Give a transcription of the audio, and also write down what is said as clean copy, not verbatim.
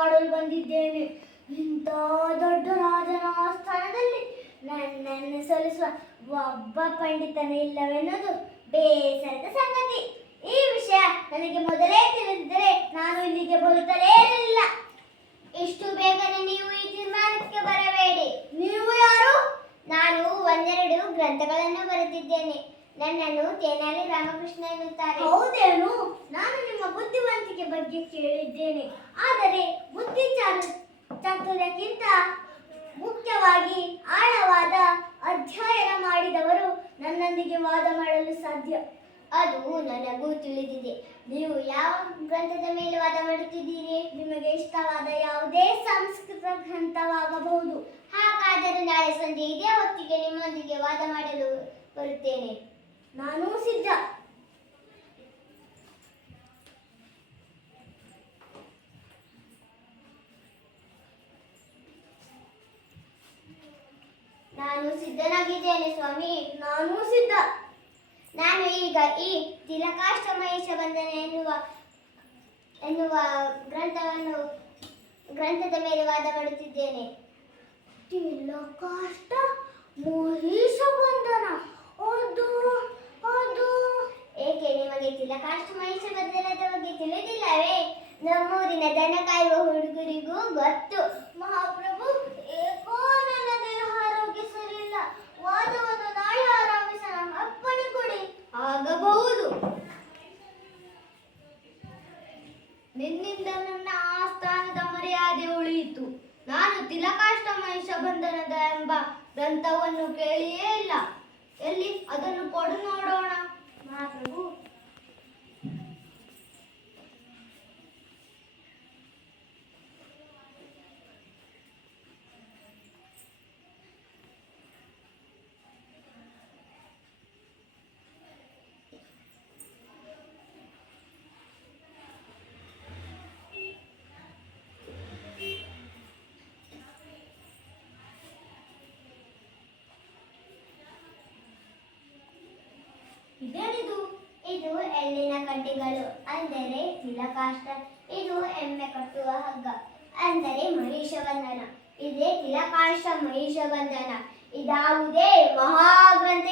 ಮಾಡಲು ಬಂದಿದ್ದೇನೆ. ಇಂಥ ದೊಡ್ಡ ರಾಜನ ಆಸ್ಥಾನದಲ್ಲಿ ನನ್ನನ್ನು ಸೋಲಿಸುವ ಒಬ್ಬ ಪಂಡಿತನೇ ಇಲ್ಲವೆನ್ನುವುದು ಬೇಸರದ ಸಂಗತಿ. ಈ ವಿಷಯ ನನಗೆ ಮೊದಲೇ ತಿಳಿದಿದ್ದರೆ ನಾನು ಇಲ್ಲಿಗೆ ಬರುತ್ತಲೇ ಇರಲಿಲ್ಲ. ಇಷ್ಟು ಬೇಗನೆ ನೀವು ಈ ತೀರ್ಮಾನಕ್ಕೆ ಬರಬೇಡಿ. ನೀವು ಯಾರು? ನಾನು ಒಂದೆರಡು ಗ್ರಂಥಗಳನ್ನು ಬರೆದಿದ್ದೇನೆ. ನನ್ನನ್ನು ತೆನಾಲಿ ರಾಮಕೃಷ್ಣ ಎನ್ನುತ್ತಾರೆ. ಹೌದೇನು? ನಾನು ನಿಮ್ಮ ಬುದ್ಧಿವಂತಿಕೆ ಬಗ್ಗೆ ಕೇಳಿದ್ದೇನೆ. ಆದರೆ ಬುದ್ಧಿ ಚಾತುರ್ಯಕ್ಕಿಂತ ಮುಖ್ಯವಾಗಿ ಆಳವಾದ ಅಧ್ಯಯನ ಮಾಡಿದವರು ನನ್ನೊಂದಿಗೆ ವಾದ ಮಾಡಲು ಸಾಧ್ಯ. ಅದು ನನಗೂ ತಿಳಿದಿದೆ. ನೀವು ಯಾವ ಗ್ರಂಥದ ಮೇಲೆ ವಾದ ಮಾಡುತ್ತಿದ್ದೀರಿ? ನಿಮಗೆ ಇಷ್ಟವಾದ ಯಾವುದೇ ಸಂಸ್ಕೃತ ಗ್ರಂಥವಾಗಬಹುದು. ಹಾಗಾದರೆ ನಾಳೆ ಸಂಜೆ ಇದೇ ಹೊತ್ತಿಗೆ ನಿಮ್ಮೊಂದಿಗೆ ವಾದ ಮಾಡಲು ಬರುತ್ತೇನೆ. ನಾನು ಸಿದ್ಧ. ನಾನು ಸಿದ್ಧನಾಗಿದ್ದೇನೆ ಸ್ವಾಮಿ. ನಾನು ಸಿದ್ಧ. ನಾನು ಈಗ ಈ ತಿಲಕಾಷ್ಟಮಹೇಶ ಬಂಧನ ಎನ್ನುವ ಗ್ರಂಥದ ಮೇಲೆ ವಾದ ಮಾಡುತ್ತಿದ್ದೇನೆ. ತಿಲಕಾಷ್ಟ ಮಹೇಶ ಬಂಧನ? ಅದು ಏಕೆ ನಿಮಗೆ ತಿಲಕಾಷ್ಟ ಮಹೇಶ ಬಂಧನದ ಬಗ್ಗೆ ತಿಳಿದಿಲ್ಲವೇ? ನಮ್ಮೂರಿನ ದನ ಕಾಯುವ ಹುಡುಗರಿಗೂ ಗೊತ್ತು. ಮಹಾಪ್ರಭು, ಏಕೋ ನನ್ನ ದೇಹ ಆರೋಗ್ಯ ಸರಿಯಿಲ್ಲ. ವಾದವನ್ನು ನಾಳೆ ಆರಂಭಿಸೋಣ. ಅಪ್ಪಣೆ ಕೊಡಿ. ಆಗಬಹುದು. ನಿನ್ನಿಂದ ನನ್ನ ಆಸ್ಥಾನದ ಮರ್ಯಾದೆ ಉಳಿಯಿತು. ನಾನು ತಿಲಕಾಷ್ಟ ಮಹೇಶ ಬಂಧನದ ಎಂಬ ಗ್ರಂಥವನ್ನು ಕೇಳಿಯೇ ಇಲ್ಲ. ಎಲ್ಲಿ? ಅದನ್ನು ಕೊಡು ನೋಡೋಣ. ಮಹಾಪ್ರಭು, ಇದೇನಿದು? ಇದು ಎಳ್ಳಿನ ಕಡ್ಡಿಗಳು, ಅಂದರೆ ತಿಲಕಾಷ್ಟ. ಇದು ಎಮ್ಮೆ ಕಟ್ಟುವ ಹಗ್ಗ, ಅಂದರೆ ಮಹಿಷ ಬಂಧನ. ಇದೇ ತಿಲಕಾಷ್ಟ ಮಹಿಷ ಬಂಧನ. ಇದಾವುದೇ ಮಹಾಗ್ರಂಥ